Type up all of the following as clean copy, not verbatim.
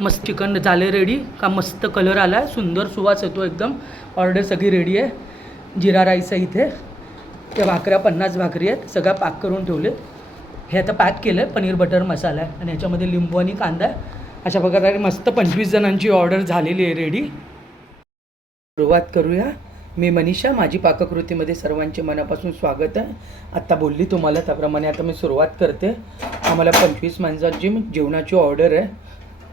मस्त चिकन झाले रेडी का मस्त कलर आला आहे, सुंदर सुवास येतो एकदम. ऑर्डर सगळी रेडी आहे. जिरा राईस आहे इथे. त्या भाकऱ्या 50 भाकरी आहेत, सगळ्या पॅक करून ठेवले. हे आता पॅक केलं आहे. पनीर बटर मसाला आहे आणि ह्याच्यामध्ये लिंबू आणि कांदा आहे. अशा प्रकारे मस्त 25 जणांची ऑर्डर झालेली आहे रेडी. सुरुवात करूया. मी मनीषा, माझी पाककृतीमध्ये सर्वांचे मनापासून स्वागत आहे. आत्ता बोलली तुम्हाला त्याप्रमाणे आता मी सुरुवात करते. आम्हाला 25 माणसांची जेवणाची ऑर्डर आहे.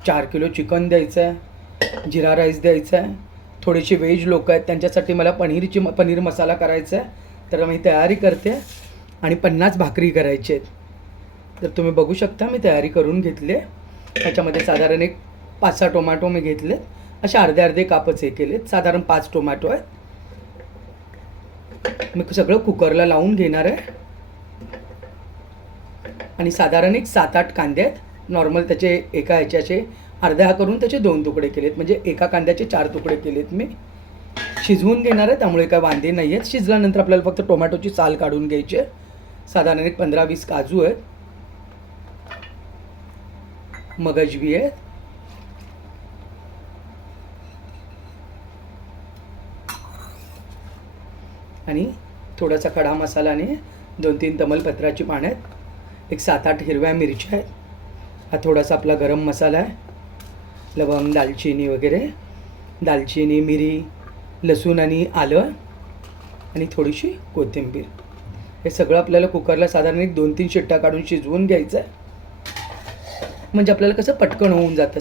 4 किलो चिकन द्यायचं आहे, जिरा राईस द्यायचा आहे, थोडेसे व्हेज लोक आहेत त्यांच्यासाठी मला पनीर मसाला करायचा आहे. तर मी तयारी करते आणि 50 भाकरी करायची आहेत. तर तुम्ही बघू शकता मी तयारी करून घेतली आहे. त्याच्यामध्ये साधारण एक 5-6 टोमॅटो मी घेतले, असे अर्धे अर्धे कापच हे केलेत. साधारण 5 टोमॅटो आहेत. मी सगळं कुकरला लावून घेणार आहे. आणि साधारण एक 7-8 कांदे आहेत. नॉर्मल त्याचे एका ह्याच्याचे अर्धा करून त्याचे 2 तुकडे केलेत, म्हणजे एका कांद्याचे 4 तुकडे केलेत. मी शिजवून घेणार आहे त्यामुळे काय वांदे नाही आहेत. शिजल्यानंतर आपल्याला फक्त टोमॅटोची साल काढून घ्यायची आहे. साधारण एक 15-20 काजू आहेत, मगज बी आहेत, आणि थोडासा खडा मसाला आणि 2-3 तमालपत्राची पानं आहेत. एक 7-8 हिरव्या मिरच्या आहेत. हा थोडासा आपला गरम मसाला आहे, लवंग, दालचिनी वगैरे, दालचिनी, मिरी, लसूण आणि आलं आणि थोडीशी कोथिंबीर. हे सगळं आपल्याला कुकरला साधारण एक 2-3 शिट्ट्या काढून शिजवून घ्यायचं आहे, म्हणजे आपल्याला कसं पटकन होऊन जातं.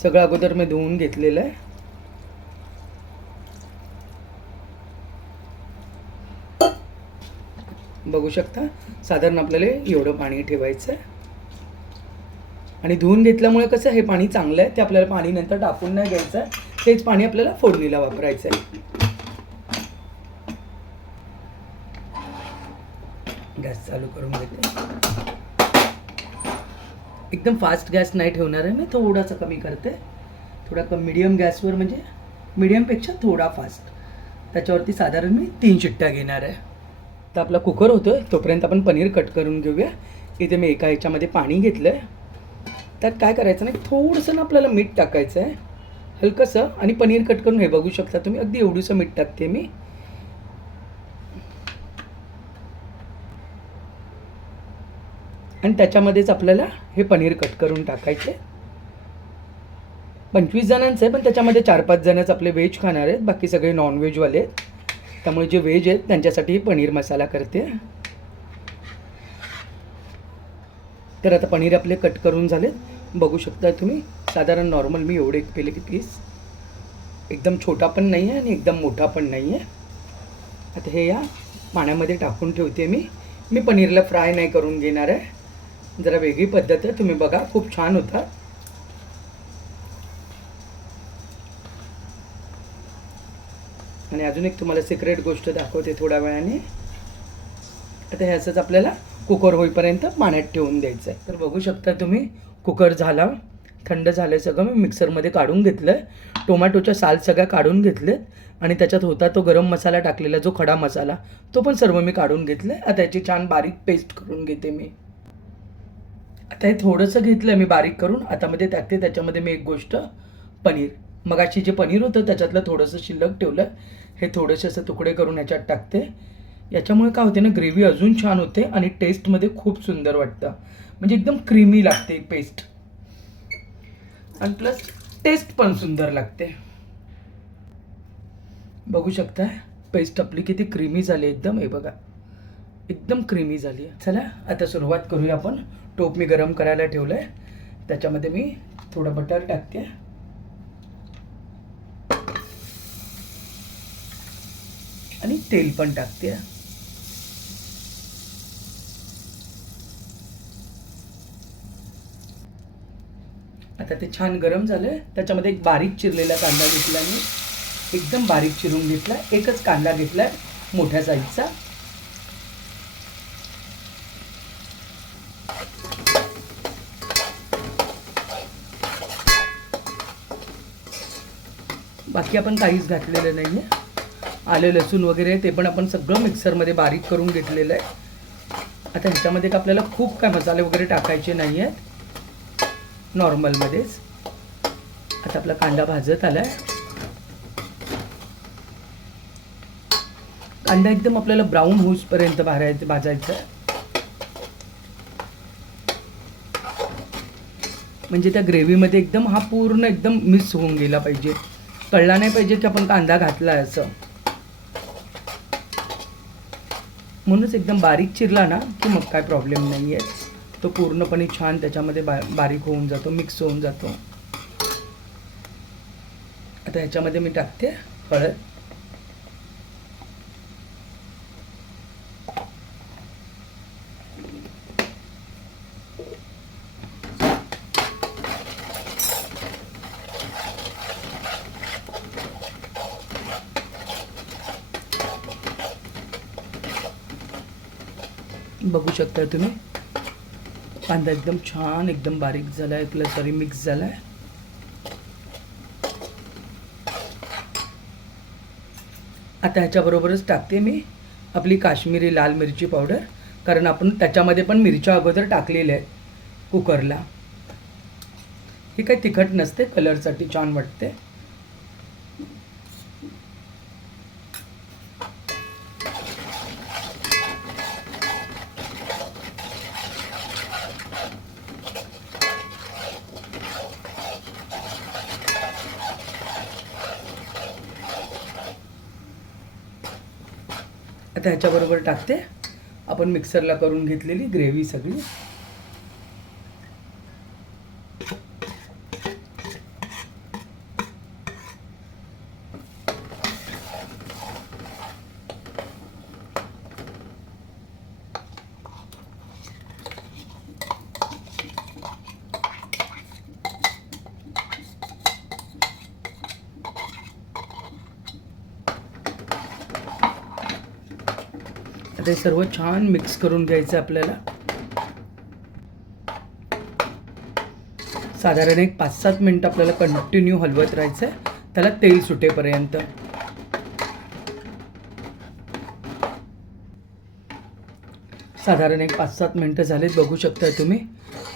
सगळं अगोदर मी धुवून घेतलेलं आहे. बघू शकता साधारण आपल्याला एवढं पाणी ठेवायचं आहे. आणि धुवून घेतल्यामुळे कसं हे पाणी चांगलं आहे, ते आपल्याला पाणी नंतर टाकून नाही घ्यायचं आहे. तेच पाणी आपल्याला फोडणीला वापरायचं आहे. गॅस चालू करून घेते. एकदम फास्ट गॅस नाही ठेवणार आहे मी, थोडासा कमी करते. थोडा मीडियम गॅसवर, म्हणजे मीडियमपेक्षा थोडा फास्ट. त्याच्यावरती साधारण मी 3 शिट्ट्या घेणार आहे. तर आपला कुकर होतो तोपर्यंत आपण पनीर कट करून घेऊया. इथे मी एका ह्याच्यामध्ये पाणी घेतलं आहे. त्यात काय करायचं नाही, थोडंसं ना आपल्याला मीठ टाकायचं आहे, हलकंसं. आणि पनीर कट करून हे बघू शकता तुम्ही, अगदी एवढंसं मीठ टाकते मी. आणि त्याच्यामध्येच आपल्याला हे पनीर कट करून टाकायचे. 25 जणांचं आहे, पण त्याच्यामध्ये 4-5 जणच आपले व्हेज खाणार आहेत, बाकी सगळे नॉनव्हेजवाले आहेत. त्यामुळे जे व्हेज आहेत त्यांच्यासाठी पनीर मसाला करते. तर आता पनीर आपले कट करून झाले, बघू शकता तुम्ही. साधारण नॉर्मल मी एवढे केले की पीस, एकदम छोटा पण नाही आहे आणि एकदम मोठा पण नाही आहे. आता हे या पाण्यामध्ये टाकून ठेवते मी पनीरला फ्राय नाही करून घेणार आहे, जरा वेगळी पद्धत आहे. तुम्ही बघा, खूप छान होता. आणि अजून एक तुम्हाला सिक्रेट गोष्ट दाखवते थोड्या वेळाने. आता हे असंच आपल्याला कुकर होईपर्यंत पाण्यात ठेवून द्यायचं आहे. तर बघू शकता तुम्ही, कुकर झाला, थंड झालं सगळं. मी मिक्सरमध्ये काढून घेतलं आहे. टोमॅटोच्या साल सगळ्या काढून घेतलेत आणि त्याच्यात होता तो गरम मसाला टाकलेला, जो खडा मसाला, तो पण सर्व मी काढून घेतलं आहे. आता याची छान बारीक पेस्ट करून घेते मी. आता हे थोडंसं घेतलं आहे मी बारीक करून, आता मध्ये टाकते. त्याच्यामध्ये मी एक गोष्ट, पनीर, मगाशी जे पनीर होतं त्याच्यातलं थोडंसं शिल्लक ठेवलं, हे थोडेसे असं तुकडे करून याच्यात टाकते. याच्यामुळे काय होते ना, ग्रेव्ही अजून छान होते आणि टेस्टमध्ये खूप सुंदर वाटतं. म्हणजे एकदम क्रीमी लागते पेस्ट, आणि प्लस टेस्ट पण सुंदर लागते. बघू शकता पेस्ट आपली किती क्रीमी झाली एकदम. हे बघा, एकदम क्रीमी झाली आहे. चला आता सुरुवात करूया आपण. टोप मी गरम करायला ठेवलं आहे, त्याच्यामध्ये मी थोडं बटर टाकते आणि तेल पण टाकते. आता ते छान गरम झालं. त्याच्यामध्ये एक बारीक चिरलेला कांदा घेतला मी, एकदम बारीक चिरून घेतला. एकच कांदा घेतला मोठ्या साईजचा. बाकी आपण काहीच घातलेलं नाही आहे. आले लसूण वगैरे ते पण आपण सगळं मिक्सरमध्ये बारीक करून घेतलेलं आहे. आता ह्याच्यामध्ये आपल्याला खूप काय मसाले वगैरे टाकायचे नाही आहेत. नॉर्मलमध्येच. आता आपला कांदा भाजत आला आहे. कांदा एकदम आपल्याला ब्राऊन होऊसपर्यंत भाजायचा आहे. म्हणजे त्या ग्रेव्हीमध्ये एकदम हा पूर्ण एकदम मिक्स होऊन गेला पाहिजे. कळला नाही पाहिजे की आपण कांदा घातला आहे असं. म्हणूनच एकदम बारीक चिरला ना की मग काय प्रॉब्लेम नाही आहे. तो पूर्णपणे छान त्याच्यामध्ये बारीक होऊन जातो, मिक्स होऊन जातो. आता ह्याच्यामध्ये मी टाकते हळद. बघू शकता तुम्ही कांदा एकदम छान एकदम बारीक झाला आहे, सॉरी मिक्स झाला आहे. आता ह्याच्याबरोबरच टाकते मी आपली काश्मीरी लाल मिरची पावडर, कारण आपण त्याच्यामध्ये पण मिरच्या अगोदर टाकलेल्या आहेत कुकरला. हे काही तिखट नसते, कलरसाठी छान वाटते. आता ह्याच्याबरोबर टाकते आपण मिक्सरला करून घेतलेली ग्रेव्ही सगळी. आता हे सर्व छान मिक्स करून घ्यायचं आपल्याला. साधारण एक 5-7 मिनिट आपल्याला कंटिन्यू हलवत राहायचं आहे त्याला तेल सुटेपर्यंत. साधारण एक 5-7 मिनिटं झालेत. बघू शकता तुम्ही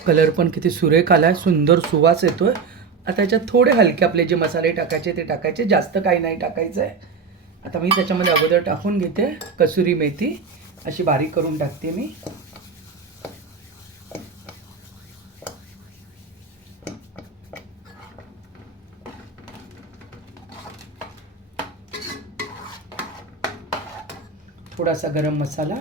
कलर पण किती सुरेख आला आहे, सुंदर सुवास येतोय. आता याच्यात थोडे हलके आपले जे मसाले टाकायचे ते टाकायचे, जास्त काही नाही टाकायचं आहे. आता मी त्याच्यामध्ये अगोदर टाकून घेते कसुरी मेथी, अशी बारीक करून टाकते मी. थोडासा गरम मसाला,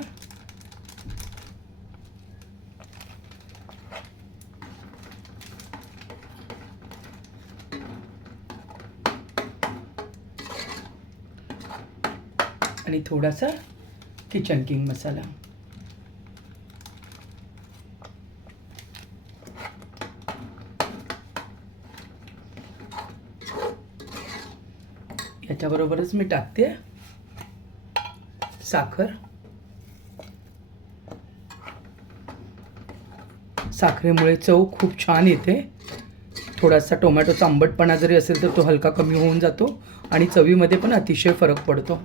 आणि थोडासा किचन किंग मसाला. याच्याबरोबरच मी टाकते साखर. साखरेमुळे चव खूप छान येते. थोडासा टोमॅटोचा आंबटपणा जरी असेल तर तो हलका कमी होऊन जातो आणि चवीमध्ये पण अतिशय फरक पडतो.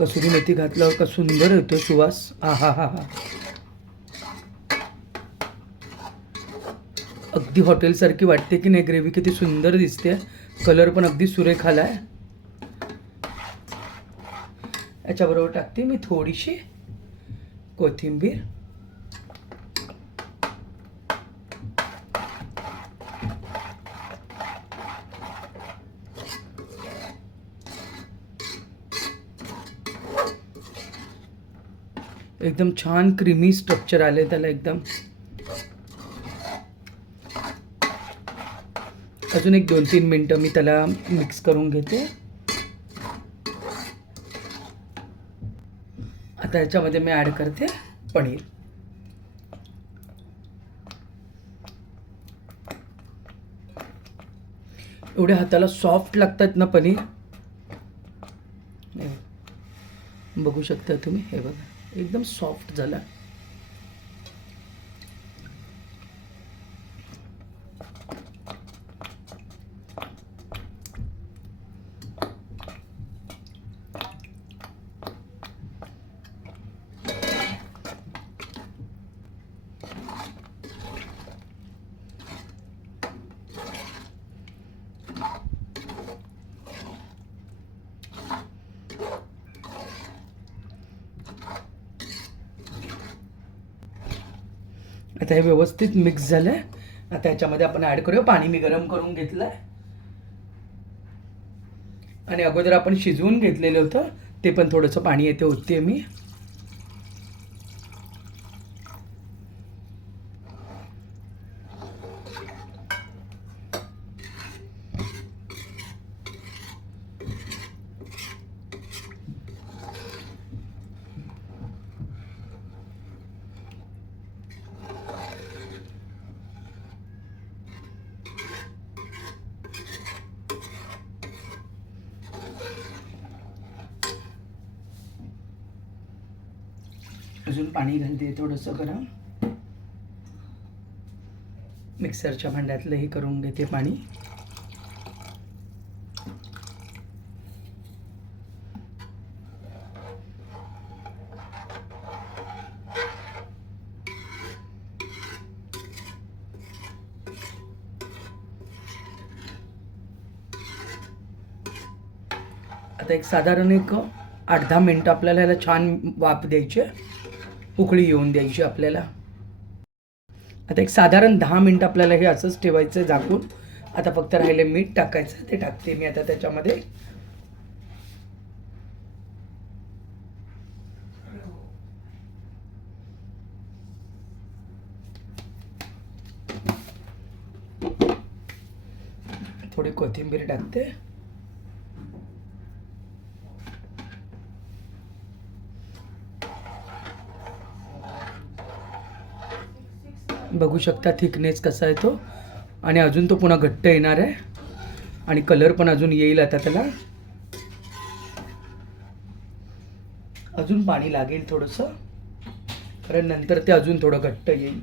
कसुरी मेथी घातल्यावर का सुंदर येतो सुवास. हा. अगदी हॉटेलसारखी वाटते की नाही ग्रेव्ही, किती सुंदर दिसते. कलर पण अगदी सुरेख आला आहे. याच्याबरोबर टाकते मी थोडीशी कोथिंबीर. एकदम छान क्रीमी स्ट्रक्चर आले त्याला एकदम. अजून एक 2-3 मिनटं मी त्याला मिक्स करून घेते. आता याच्यामध्ये मी ॲड करते पनीर. एवढे हाताला सॉफ्ट लागतात ना पनीर. बघू शकता तुम्ही, हे बघा एकदम सॉफ्ट झाला. आता हे व्यवस्थित मिक्स झालं आहे. आता ह्याच्यामध्ये आपण ॲड करूया पाणी. मी गरम करून घेतलं आहे आणि अगोदर आपण शिजवून घेतलेलं होतं ते पण थोडंसं पाणी येते होते मी. अजून पाणी घालते थोडंसं गरम. मिक्सरच्या भांड्यातलं हे करून घेते पाणी. आता एक साधारण 8-10 मिनटं आपल्याला ह्याला छान वाफ द्यायची, उकळी येऊन द्यायची आपल्याला. आता एक साधारण 10 मिनटं आपल्याला हे असंच ठेवायचं झाकून. आता फक्त राहिले मीठ टाकायचं, ते टाकते मी आता त्याच्यामध्ये. थोडी कोथिंबीर टाकते. बघू शकता थिकनेस कसा आहे तो. आणि अजून तो पुन्हा घट्ट येणार आहे आणि कलर पण अजून येईल. आता त्याला अजून पाणी लागेल थोडंसं, कारण नंतर ते अजून थोडं घट्ट येईल.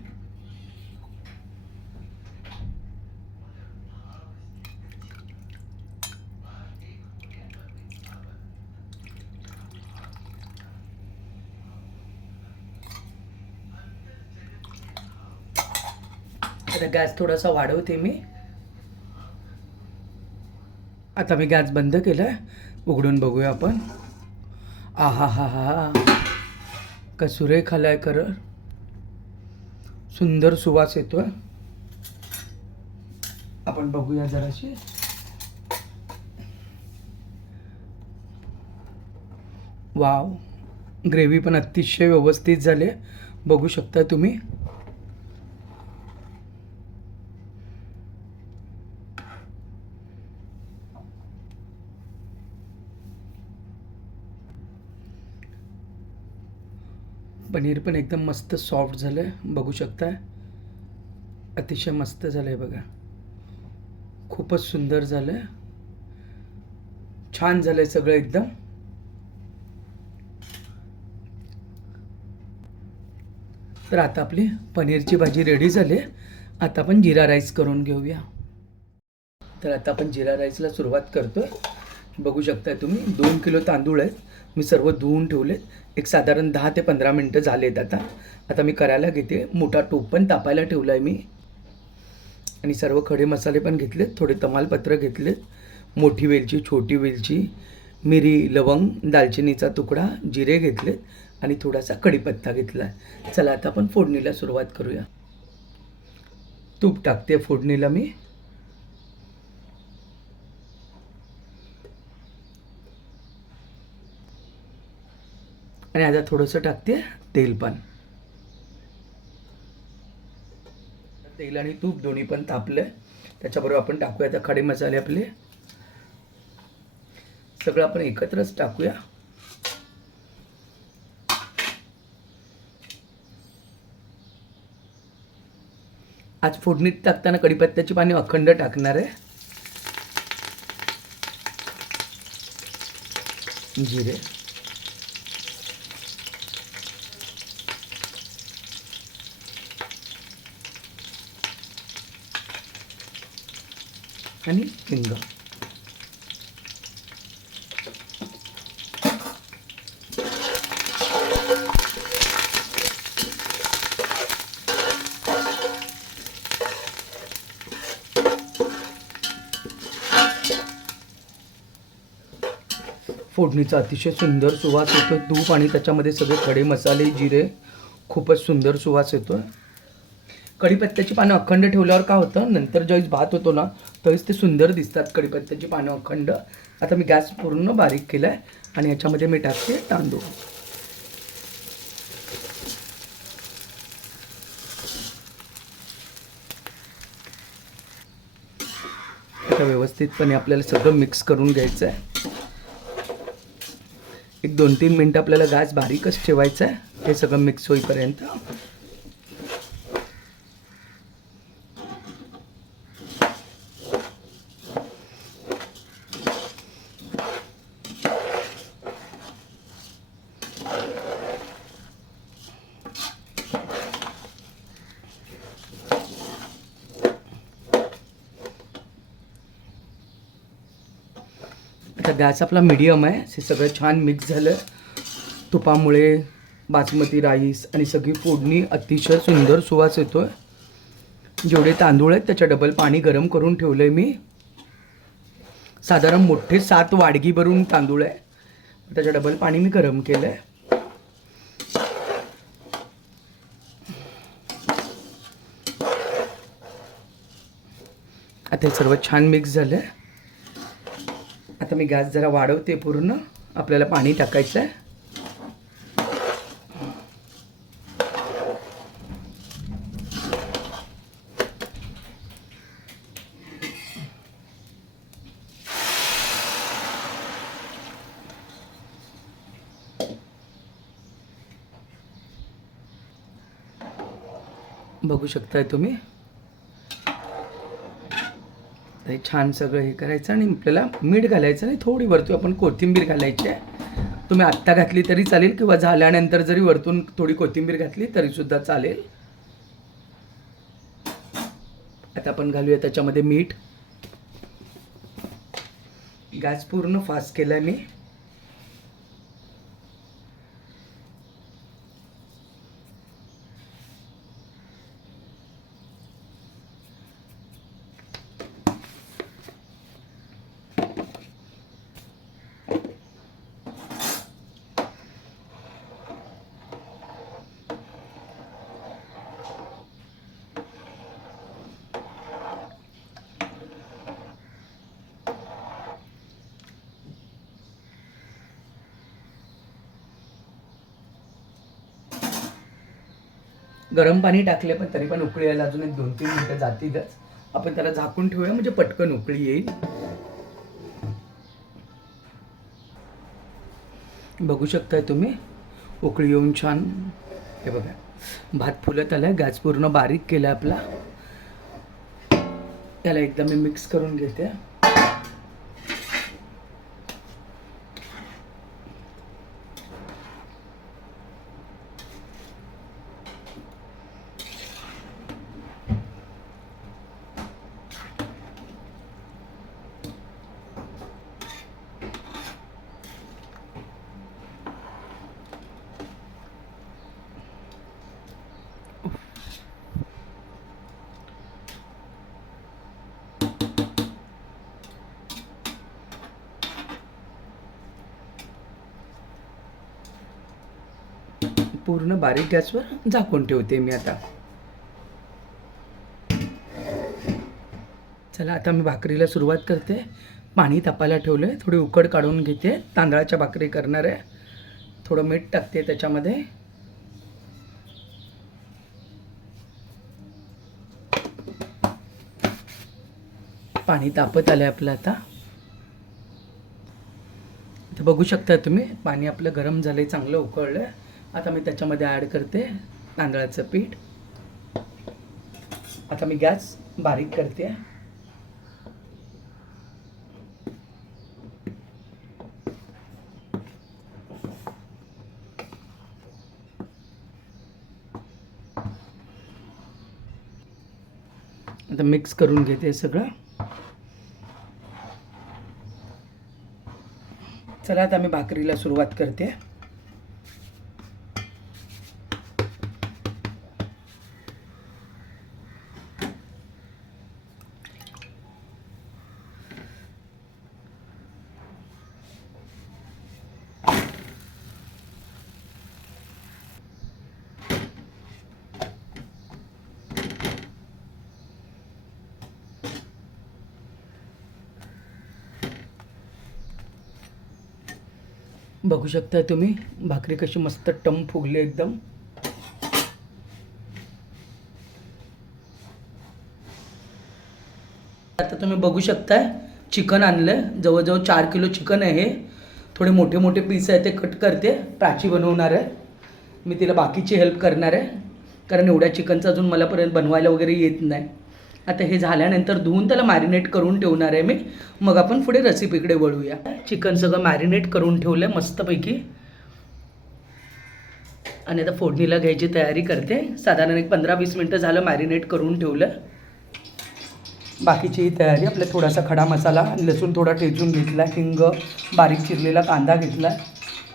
आता गॅस थोडासा वाढवते मी. आता मी गॅस बंद केलाय. उघडून बघूया आपण. आहा हा हा, कसुरे खालाय कर, सुंदर सुवास येतोय. आपण बघूया जराशी. वाव, ग्रेव्ही पण अतिशय व्यवस्थित झाली, बघू शकता तुम्ही. पनीर पण एकदम मस्त सॉफ्ट झालं आहे, बघू शकता. अतिशय मस्त झालं आहे बघा. खूपच सुंदर झालं आहे, छान झालं आहे सगळं एकदम. तर आता आपली पनीरची भाजी रेडी झाली आहे. आता आपण जिरा राईस करून घेऊया. तर आता आपण जिरा राईसला सुरुवात करतोय. बघू शकता तुम्ही 2 किलो तांदूळ आहेत. मी सर्व धुवून ठेवलेत. एक साधारण 10 ते 15 मिनटं झालेत. आता मी करायला घेते. मोठा टोप पण तापायला ठेवला आहे मी. आणि सर्व खडे मसाले पण घेतलेत. थोडे तमालपत्र घेतलेत, मोठी वेलची, छोटी वेलची, मिरी, लवंग, दालचिनीचा तुकडा, जिरे घेतलेत आणि थोडासा कढीपत्ता घेतला आहे. चला आता आपण फोडणीला सुरुवात करूया. तूप टाकते फोडणीला मी. आणि आता थोडंसं टाकते तेल पण. तेल आणि तूप दोन्ही पण तापले. त्याच्याबरोबर आपण टाकूया आता खडे मसाले आपले. सगळं आपण एकत्रच टाकूया. आज फोडणीत टाकताना कढीपत्त्याची पाने अखंड टाकणार आहे. जिरे, आणि हिंग. फोडणीचा अतिशय सुंदर सुवास येतो. तूप आणि त्याच्यामध्ये सगळे खडे मसाले, जिरे, खूपच सुंदर सुवास येतो. कढीपत्त्याची पानं अखंड ठेवल्यावर काय होतं, नंतर ज्यावेळेस भात होतो ना त्यावेळेस ते सुंदर दिसतात कढीपत्त्याची पानं अखंड. आता मी गॅस पूर्ण बारीक केला आहे आणि याच्यामध्ये मी टाकते तांदूळ. आता व्यवस्थितपणे आपल्याला सगळं मिक्स करून घ्यायचं आहे. एक 2-3 मिनटं आपल्याला गॅस बारीकच ठेवायचा आहे हे सगळं मिक्स होईपर्यंत. आता गॅस आपला मीडियम आहे. हे सगळं छान मिक्स झालं. तुपामुळे बासमती राईस आणि सगळी फोडणी अतिशय सुंदर सुवास येतो आहे. जेवढे तांदूळ आहेत त्याच्या डबल पाणी गरम करून ठेवलं आहे मी. साधारण मोठे 7 वाडगी भरून तांदूळ आहे, त्याच्या डबल पाणी मी गरम केलं आहे. आता हे सर्व छान मिक्स झालं आहे. आता मी गॅस जरा वाढवते पूर्ण. आपल्याला पाणी टाकायचं आहे. बघू शकताय तुम्ही. हे छान सगळं हे करायचं आणि आपल्याला मीठ घालायचं नाही, थोडी वरतून आपण कोथिंबीर घालायची आहे. तुम्ही आत्ता घातली तरी चालेल किंवा झाल्यानंतर जरी वरतून थोडी कोथिंबीर घातली तरीसुद्धा चालेल. आता आपण घालूया त्याच्यामध्ये मीठ. गॅस पूर्ण फास्ट केला आहे मी. गरम पाणी टाकले पण तरी पण उकळी यायला अजून एक 2-3 मिनिटं जातीलच. आपण त्याला झाकून ठेवूया म्हणजे पटकन उकळी येईल. बघू शकताय तुम्ही उकळी येऊन छान. हे बघा भात फुलत आलाय. गॅस पूर्ण बारीक केला आपला. त्याला एकदा मी मिक्स करून घेते. पूर्ण बारीक गॅसवर झाकून ठेवते मी आता. चला आता मी भाकरीला सुरुवात करते. पाणी तापायला ठेवलं आहे. थोडी उकड काढून घेते. तांदळाच्या भाकरी करणार आहे. थोडं मीठ टाकते त्याच्यामध्ये. पाणी तापत आलं आहे आपलं आता. इथे बघू शकता तुम्ही पाणी आपलं गरम झालं आहे, चांगलं उकळलं आहे. आता मी त्याच्यामध्ये ॲड करते तांदळाचं पीठ. आता मी गॅस बारीक करते. आता मिक्स करून घेते सगळं. चला आता मी भाकरीला सुरुवात करते. बघू शकता तुम्ही भाकरी कशी मस्त टम फुगली एकदम. आता तुम्ही बघू शकताय चिकन आणलं, जवळजवळ 4 किलो चिकन आहे हे. थोडे मोठे मोठे पीस आहे ते कट करते. प्राची बनवणार आहे, मी तिला बाकीची हेल्प करणार आहे कारण एवढ्या चिकनचं अजून मलापर्यंत बनवायला वगैरे येत नाही. आता हे झाल्यानंतर धुवून त्याला मॅरिनेट करून ठेवणार आहे मी. मग आपण पुढे रेसिपीकडे वळूया. चिकन सगळं मॅरिनेट करून ठेवलं आहे मस्तपैकी आणि आता फोडणीला घ्यायची तयारी करते. साधारण एक 15-20 मिनटं झालं मॅरिनेट करून ठेवलं. बाकीची ही तयारी आपल्या थोडासा खडा मसाला, लसूण थोडा ठेचून घेतला, हिंग, बारीक चिरलेला कांदा घेतला,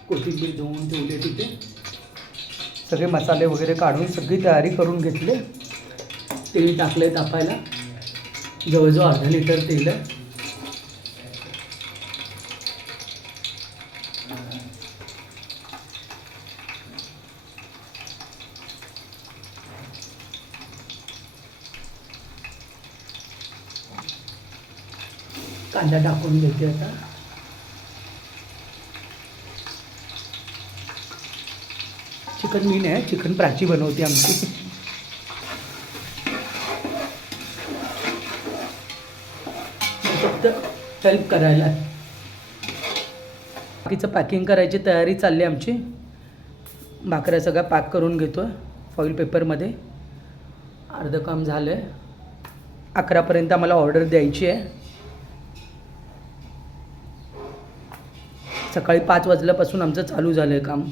कोथिंबीर धुवून ठेवली तिथे, सगळे मसाले वगैरे काढून सगळी तयारी करून घेतली. तेल टाकलं आहे तापायला, जवळजवळ अर्धा लिटर तेल आहे. कांदा टाकून घेते आता. चिकन मी नाही, चिकन प्राची बनवते आमची. फक्त हेल्प करायला. बाकीचं पॅकिंग करायची तयारी चालली आमची. भाकऱ्या सगळ्या पॅक करून घेतो आहे फॉईल पेपरमध्ये. अर्धं काम झालं आहे. 11पर्यंत आम्हाला ऑर्डर द्यायची आहे. सकाळी 5 वाजल्यापासून आमचं चालू झालं आहे काम.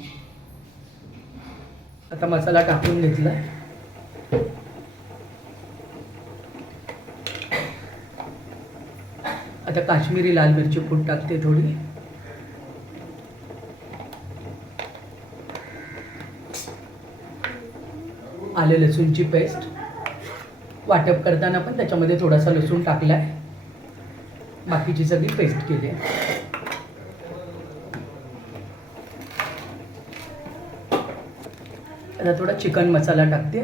आता मसाला टाकून घेतला. आता काश्मीरी लाल मिरची पूड टाकते थोडी. आले लसूणची पेस्ट. वाटप करताना पण त्याच्यामध्ये थोडासा लसूण टाकला आहे. बाकीची सगळी पेस्ट केली आहे. आता थोडा चिकन मसाला टाकते.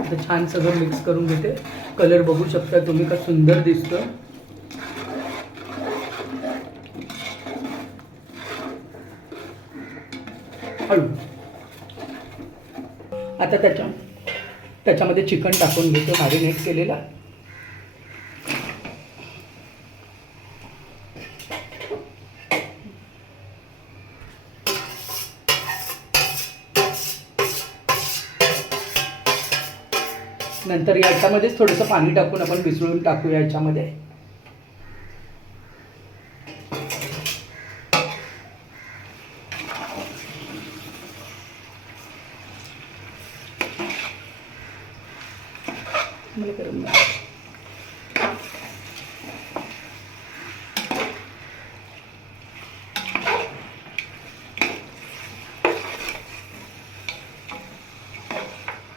आता छान सगळं मिक्स करून घेते. कलर बघू शकता तुम्ही का सुंदर दिसतो. हळू. आता त्याच्यामध्ये चिकन टाकून घेतो मॅरिनेट केलेला. नंतर याच्यामध्येच थोडंसं पाणी टाकून आपण मिसळून टाकूया याच्यामध्ये.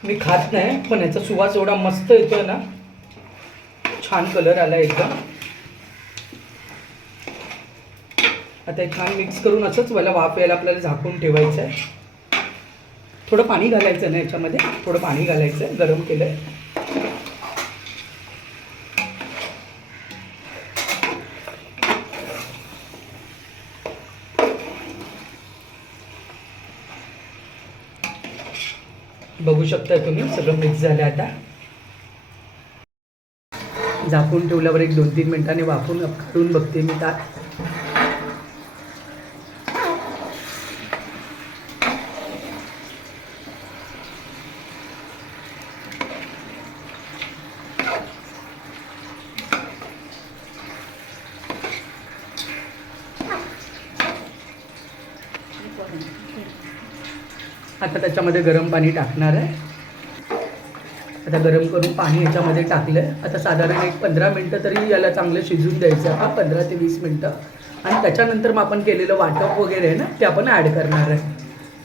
मी खात नाही पण याचा सुवास एवढा मस्त येतोय ना. छान कलर आला एकदम. आता हे छान मिक्स करून असंच मला वाफ यायला आपल्याला झाकून ठेवायचं आहे. थोडं पाणी घालायचं ना याच्यामध्ये. थोडं पाणी घालायचं आहे. गरम केलं आहे. बघू शकता तुम्ही सगळं मिक्स झालं. आता झाकून ठेवल्यावर एक 2-3 मिनिटांनी वाफून काढून बघते मी त्यात. आता त्याच्यामध्ये गरम पाणी टाकणार आहे. आता गरम करून पाणी याच्यामध्ये टाकलं आहे. आता साधारण एक 15 मिनटं तरी याला चांगलं शिजून द्यायचं आहे. 15 ते 20 मिनटं. आणि त्याच्यानंतर मग आपण केलेलं वाटप वगैरे आहे ना ते आपण ॲड करणार आहे.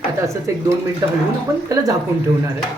आता असंच एक 2 मिनटं हलवून आपण त्याला झाकून ठेवणार आहे.